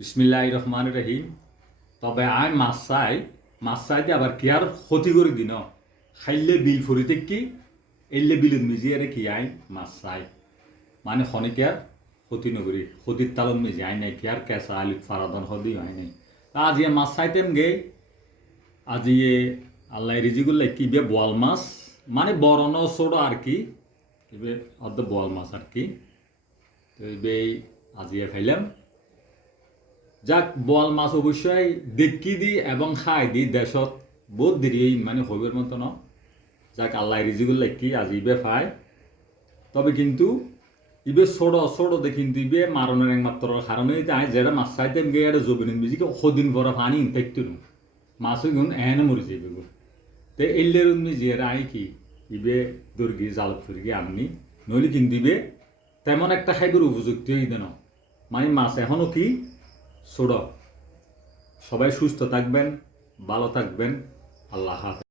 বিসমিল্লাহির রহমানির রহিম। তবে আই মাছ চাইতে আবার কি আর ক্ষতি করে দিন খাইলে বিল ফুরিতে কি এলে বিলত মিজিয়ারে কি আই মাছ চাই মানে খনিকে আর ক্ষতি নগরী ক্ষতির তালত মিজি আই নাই কি আর কেঁচা আলু ফারাদন হদি আই নাই তা আজি মাছ চাইতেম গে আজি আল্লাহ রিজিগুল্লাই কি বে বোয়াল মাছ মানে বড় ন ছোট আর কি এবে অর্ধ বোয়াল মাছ আর কি তো এবে আজি খাইলাম। যাক বোয়াল মাছ অবশ্যই দেখি দি এবং খাই দি দেশত বহুত দেরি মানে হইবের মতো ন যাক আল্লাহ রিজিগুল্লাই কি আজি ইবে খায় তবে কিন্তু ইবে ছোট দে কিন্তু ইবে মারণের একমাত্র কারণে তাই যেটা মাছ চাইতে গে আর জবিন মিজিকে সদিন ভরা পানি ইনফেক্ট মাছ গুণ এনে মরে যাবে গো তো এল্লের জিয়েরা আই কি ইবে দুর্গি জালত ফুরগি আমনি নইলে কিন্তু ইবে তেমন একটা খাইবের উপযুক্ত হই দেন মানে মাছ এখনো কি ছোট। সবাই সুস্থ থাকবেন, ভালো থাকবেন, আল্লাহ হাফেজ।